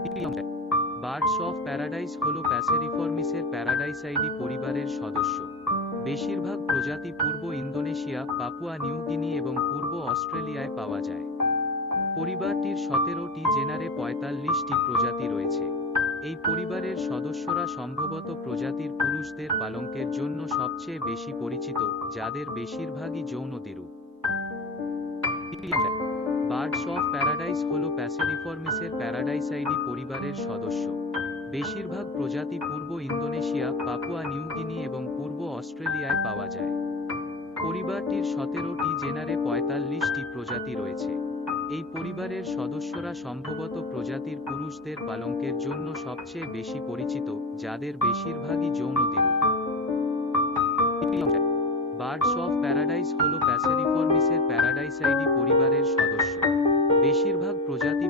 Birds of paradise হল প্যাসেরিফর্মিসের প্যারাডাইসাইডি পরিবারের সদস্য। বেশিরভাগ প্রজাতি পূর্ব ইন্দোনেশিয়া, পাপুয়া নিউ গিনি এবং পূর্ব অস্ট্রেলিয়ায় পাওয়া যায়। পরিবারটির 17টি জেনারে 45টি প্রজাতি রয়েছে। এই পরিবারের সদস্যরা সম্ভবত প্রজাতির পুরুষদের পালঙ্কের জন্য সবচেয়ে বেশি পরিচিত, যাদের বেশিরভাগই যৌনদ্বিরূপ। বার্ডস অফ প্যারাডাইস হল প্যাসেরিফর্মিসের প্যারাডাইসাইডি পরিবারের সদস্য। বেশিরভাগ প্রজাতি পূর্ব ইন্দোনেশিয়া, পাপুয়া নিউ গিনি এবং পূর্ব অস্ট্রেলিয়ায় পাওয়া যায়। পরিবারটির 17টি জেনারে 45টি প্রজাতি রয়েছে। এই পরিবারের সদস্যরা সম্ভবত প্রজাতির পুরুষদের পালঙ্কের জন্য সবচেয়ে বেশি পরিচিত, যাদের বেশিরভাগই যৌনদ্বিরূপ। বার্ডস অফ প্যারাডাইস হল প্যাসেরিফর্মিসের প্যারাডাইসাইডি পরিবারের সদস্য। বেশিরভাগ প্রজাতি